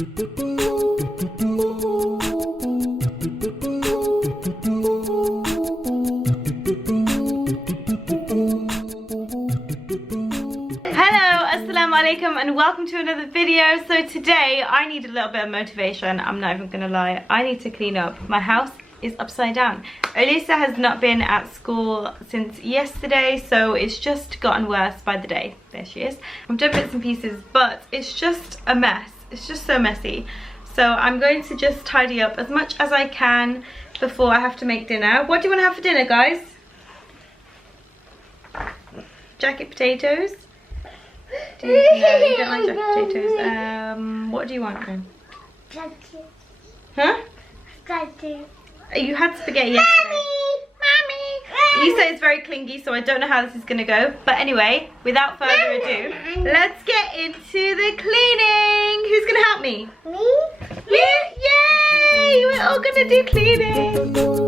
Assalamu alaikum and welcome to another video. So today I need a little bit of motivation. I'm not even gonna lie, I need to clean up. My house is upside down. Elisa has not been at school since yesterday, so it's just gotten worse by the day. There she is. I've done bits and pieces, but it's just a mess. It's just so messy. So I'm going to just tidy up as much as I can before I have to make dinner. What do you want to have for dinner, guys? Jacket potatoes? No, you don't like jacket potatoes. What do you want then? Spaghetti. Huh? Spaghetti. You had spaghetti yesterday. Mommy! You said it's very clingy, so I don't know how this is going to go. But anyway, without further ado, let's get into the cleaning. Who's going to help me? Me? Yay! We're all going to do cleaning.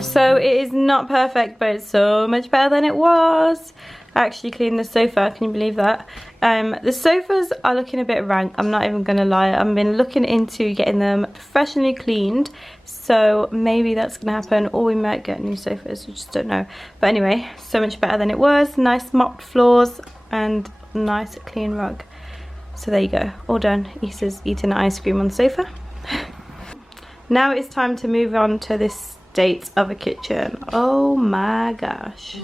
So it is not perfect, but it's so much better than it was. I actually cleaned the sofa, can you believe that? The sofas are looking a bit rank, I'm not even gonna lie. I've been looking into getting them professionally cleaned, so maybe that's gonna happen, or we might get new sofas, we just don't know. But anyway, so much better than it was. Nice mopped floors and nice clean rug. So there you go, all done. Issa's eating ice cream on the sofa. Now it's time to move on to this state of a kitchen. Oh my gosh.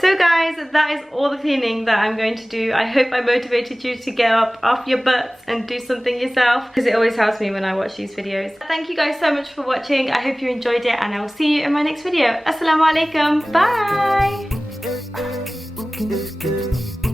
So guys, that is all the cleaning that I'm going to do. I hope I motivated you to get up off your butts and do something yourself, because it always helps me when I watch these videos. Thank you guys so much for watching. I hope you enjoyed it, and I will see you in my next video. Assalamu alaikum. Bye.